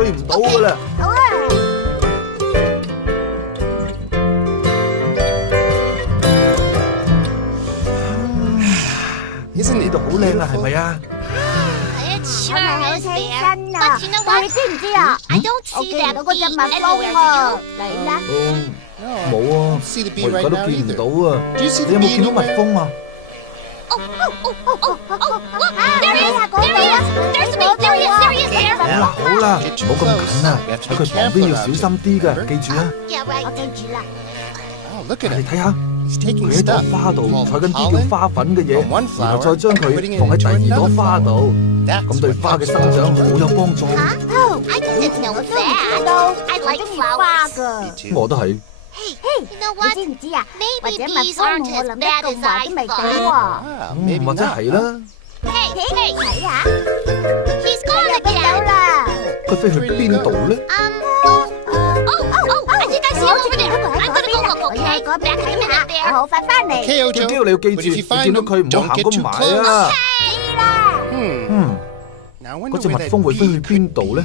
追唔到噶啦。好啊。呢度好靚啊，係咪啊？係咪好清新啊？但你知唔知啊？我見唔到嗰隻蜜蜂啊！你啦？冇啊，我而家都見唔到啊。你有冇見到蜜蜂啊？好啦，冇咁近啊，喺佢旁邊要小心啲㗎，記住啊。我記住啦。你睇下，佢喺朵花度採緊啲叫花粉嘅嘢，然後再將佢放喺第二朵花度，咁對花嘅生長好有幫助。我中意花㗎。我都係。你知唔知啊？或者蜜蜂冇我諗得咁壞都未定喎。或者係啦。睇下，佢飛走啦。佢飛去邊度咧？好快翻嚟。最緊要你要記住，你見到佢唔好行咁埋啊。知啦。嗰隻蜜蜂會飛去邊度咧？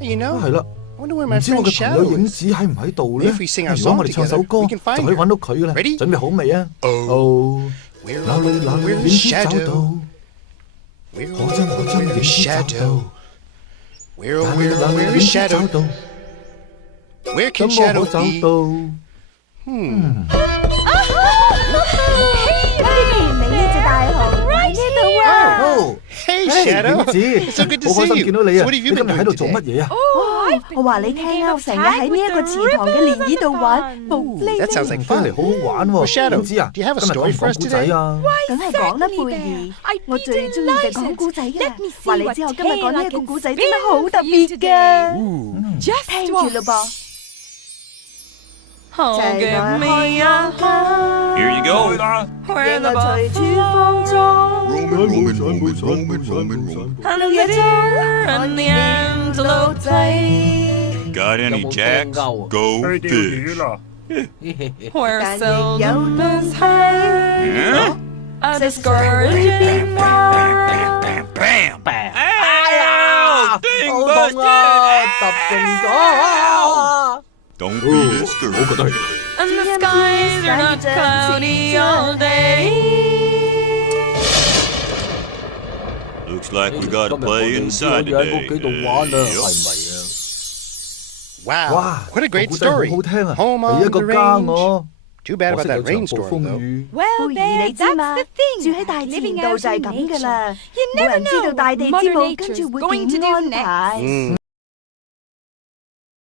係啦。唔知我嘅朋友影子喺唔喺度咧？如果我哋唱首歌，就可以揾到佢噶啦。準備好未啊？哪裏影子找到？可真影子找到？哪裏影子找到？怎麼可找到？你呢隻大熊喺呢度啊！影子，好開心見到你啊！你今日喺度做乜嘢啊？我話你聽啊，成日喺呢一個池塘嘅漣漪度玩，無厘一陣翻嚟好好玩喎。影子啊，今日講唔講古仔啊？梗係講啦，貝兒，我最中意就講古仔嘅。話你知我今日講呢一個古仔真係好特別嘅，聽住咯噃。齊來開呀開，原來隨處放縱。Got any jacks? Go fish. Where seldom high, a discouraging one. Bam! 好痛啊！揼中咗。Don't be discouraged. 我覺得係。 And the skies are not cloudy all day. Looks like we got to play inside 喺屋企度 today. 玩啊，係咪啊？ Wow, what a great 個故仔好 story. 好聽啊！ Home 俾 on 一個 the 家 range. 我。 Too bad 可 about 惜 that 有場暴 rainstorm, 風 though. 雨。貝兒你知嘛？住喺大自然度就係咁噶啦，冇人知道大地之母跟住會點安排。